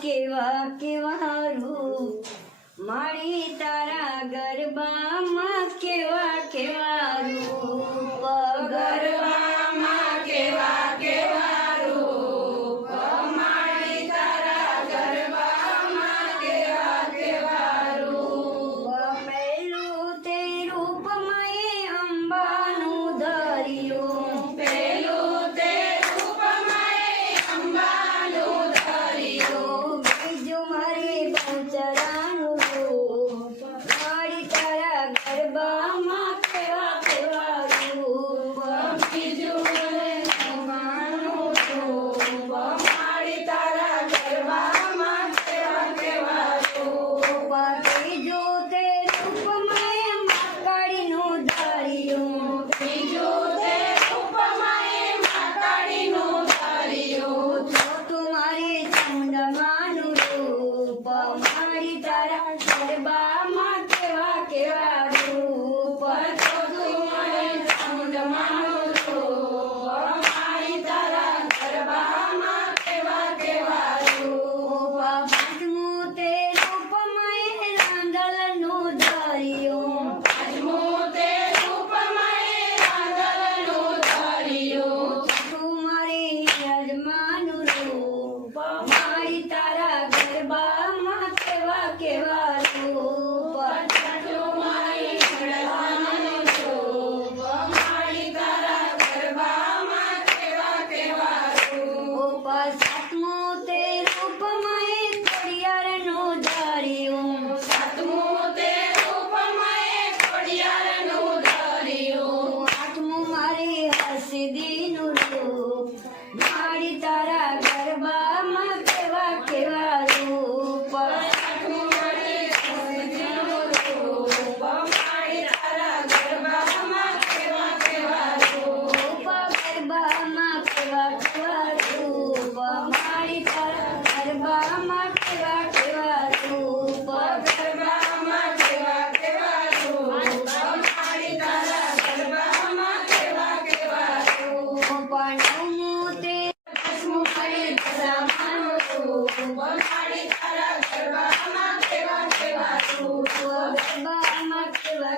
કેવા કેવા રૂપ મારી તારા ગરબામાં કેવા કેવા રૂપ ગરબામાં કેવા કેવા રૂપ મારી તારા ગરબામાં કેવા કેવા રૂપ પેલું તે રૂપમય અંબાનું ધર્યું પેલું તે રૂપમય અંબાનું ધર્યું બીજું મારી બહુચરાનું રૂપ મારી તારા ગરબામાં કેવા કેવા રૂપ બીજું મને અંબાનું રૂપ મારી તારા ગરબામાં કેવા કેવા રૂપ ત્રીજું તે રૂપમય માકાળીનું ધર્યું બીજું તે રૂપમય માતાડીનું ધર્યું ચોથું મારી ચામુંડામાનું રૂપ મારી તારા ગરબામાં કેવા કેવા રૂપ ચોથું મને ચામુંડમાનું રૂપ મારી તારા ગરબામાં કેવા કેવા રૂપ પાંચમું તે રૂપમય રાંદલનું ધર્યું પાંચમું તે રૂપમય રાંદલનું ધર્યું છઠ્ઠું મારી યજમાનું રૂપ મારી તારા ગરબામાં કેવા કેવા રૂપ છઠ્ઠું મારી ગરબાનું રૂપ મારી તારા ગરબામાં કેવા કેવા રૂપ સાતમું તે રૂપમય ખોડિયારનું ધર્યું સાતમું તે રૂપમય ખોડિયારનું ધર્યું આઠમું મારી હસીદીનું રૂપ મારી તારા ગરબામાં કેવા કેવા રૂપ આઠમું મારી હસીદીનું રૂપ મારી તારા ગરબામાં કેવા કેવા રૂપ ગરબામાં કેવા કેવા રૂપ મારી તારા ગરબામાં કેવા કેવા રૂપ ગરબામાં કેવા કેવા રૂપ મારી તારા ગરબામાં કેવા કેવા રૂપ નવમું તે દસમું મારી દશામાનું રૂપ મારી તારા ગરબામાં કેવા કેવા રૂપ ગરબામાં કેવા